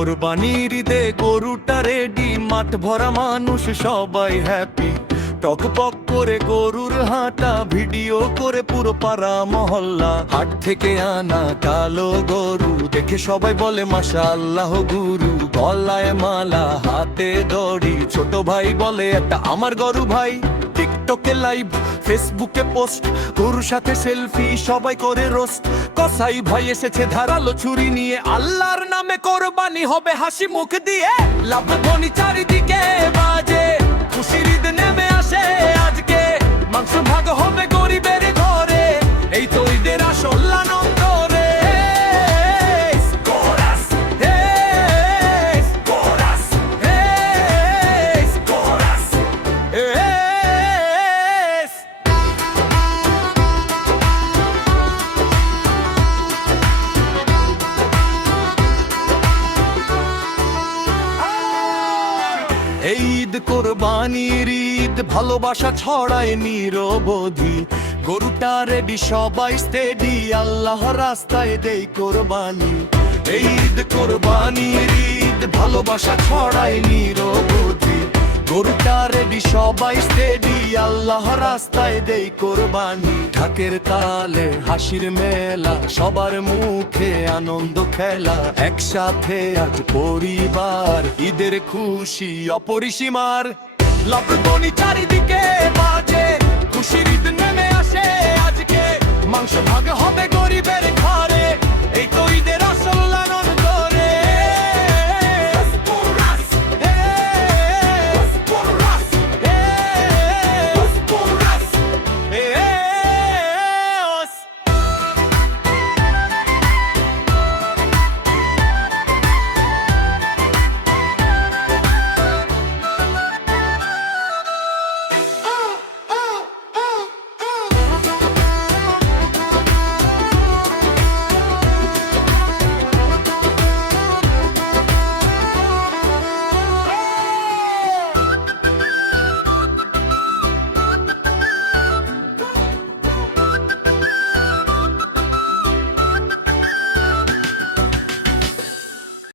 কোরবানির ঈদে গরুটা রেডি, মাঠ ভরা মানুষ সবাই হ্যাপি। টকপক করে গরুর হাঁটা ভিডিও করে পুরো পাড়া মহল্লা। হাট থেকে আনা কালো গরু দেখে সবাই বলে মাশাআল্লাহ গুরু। গলায় মালা হাতে দড়ি, ছোট ভাই বলে এটা আমার গরু ভাই। টিকটকে লাইভ, ফেসবুকে পোস্ট, গরুর সাথে সেলফি সবাই করে রোস্ট। কসাই ভাই এসেছে ধারালো ছুরি নিয়ে, আল্লাহর নামে কোরবানি হবে হাসি মুখ দিয়ে। লাভ ধ্বনি চারিদিকে বাজে, খুশির ঈদ নেমে আসে আজকে। মাংস ভাগ হবে গরিবের ঘরে, এই তো ঈদের আসল আনন্দ রে। কোরাস, হেস, কোরাস, হেস, কোরাস, হেস। এই ঈদ কোরবানির ঈদ, ভালোবাসা ছড়ায় নিরবধি। গরুটা রেডি সবাই স্টেডি, আল্লাহ রাস্তায় দেই কোরবানি। এই ঈদ কোরবানির ঈদ, ভালোবাসা ছড়ায় নিরবধি। গরুটা রেডি সবাই স্টেডি, আল্লাহ রাস্তায় দেই কোরবানি। ঢাকের তালে হাসির মেলা, সবার মুখে আনন্দ খেলা। একসাথে আজ পরিবার, ঈদের খুশি অপরিসীমার। লাবণী চারিদিকে বাজে, খুশির ঈদ নেমে আসে আজকে। মাংস ভাগ হবে গরিবের ঘরে, এই তো ঈদের আসল